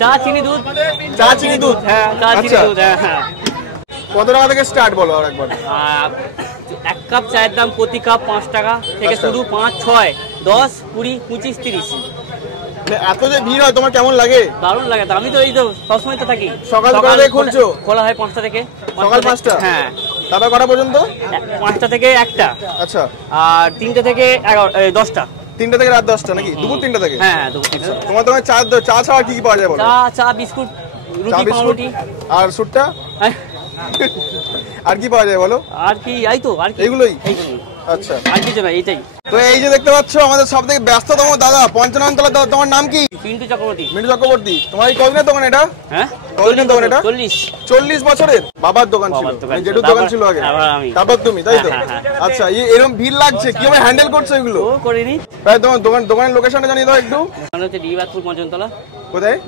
চা চিনি দুধ। চা চিনি দুধ, হ্যাঁ চা চিনি আচ্ছা। দুধ, হ্যাঁ। কত টাকা থেকে স্টার্ট বলো আর একবার। এক কাপ চায়ের দাম প্রতি কাপ 5 টাকা থেকে শুরু, 5, 6, 10, 20, 25, 30। এত যে ভিড় হয় তোমার কেমন লাগে? দারুণ লাগে তো, আমি তো এই তো সবসময় তো থাকি। সকাল থেকে খুলছো? খোলা হয় 5টা থেকে। সকাল 5টা? হ্যাঁ। তারপর কটা পর্যন্ত? 5টা থেকে 1টা। আচ্ছা। আর 3টে থেকে 10টা। 3টা থেকে রাত 10টা নাকি? দুপুর 3টা থেকে? হ্যাঁ দুপুর 3টা। তোমার দোকানে চা ছাড়া কি কি পাওয়া যায় বলো? চা বিস্কুট, রুটি, পাউরুটি। আর সুটটা? আর কি পাওয়া যায় বলো? আর কি এই তো, আর কি এইগুলোই? এইগুলোই। আচ্ছা, আর কিছু না, এইটাই। তো এই যে দেখতে পাচ্ছ আমাদের সবথেকে ব্যস্ততম দাদা, 55 তলা দাদা, তোমার নাম কি? পিন্টু চক্রবর্তী। মিন্টু চক্রবর্তী। তোমার এই কতদিনের দোকান এটা? হ্যাঁ, কতদিনের দোকান এটা? 40 বছরের? বাবার দোকান ছিল, জেঠুর দোকান ছিল আগে, তারপর তুমি, তাই তো? আচ্ছা, এরকম ভিড় লাগছে, কিভাবে হ্যান্ডেল করছো এগুলো? ও করিনি। তাই তোমার দোকানের লোকেশনটা জানিয়ে দাও একটু। হচ্ছে ডিবাতপুর পঞ্চমতলা। কোথায়?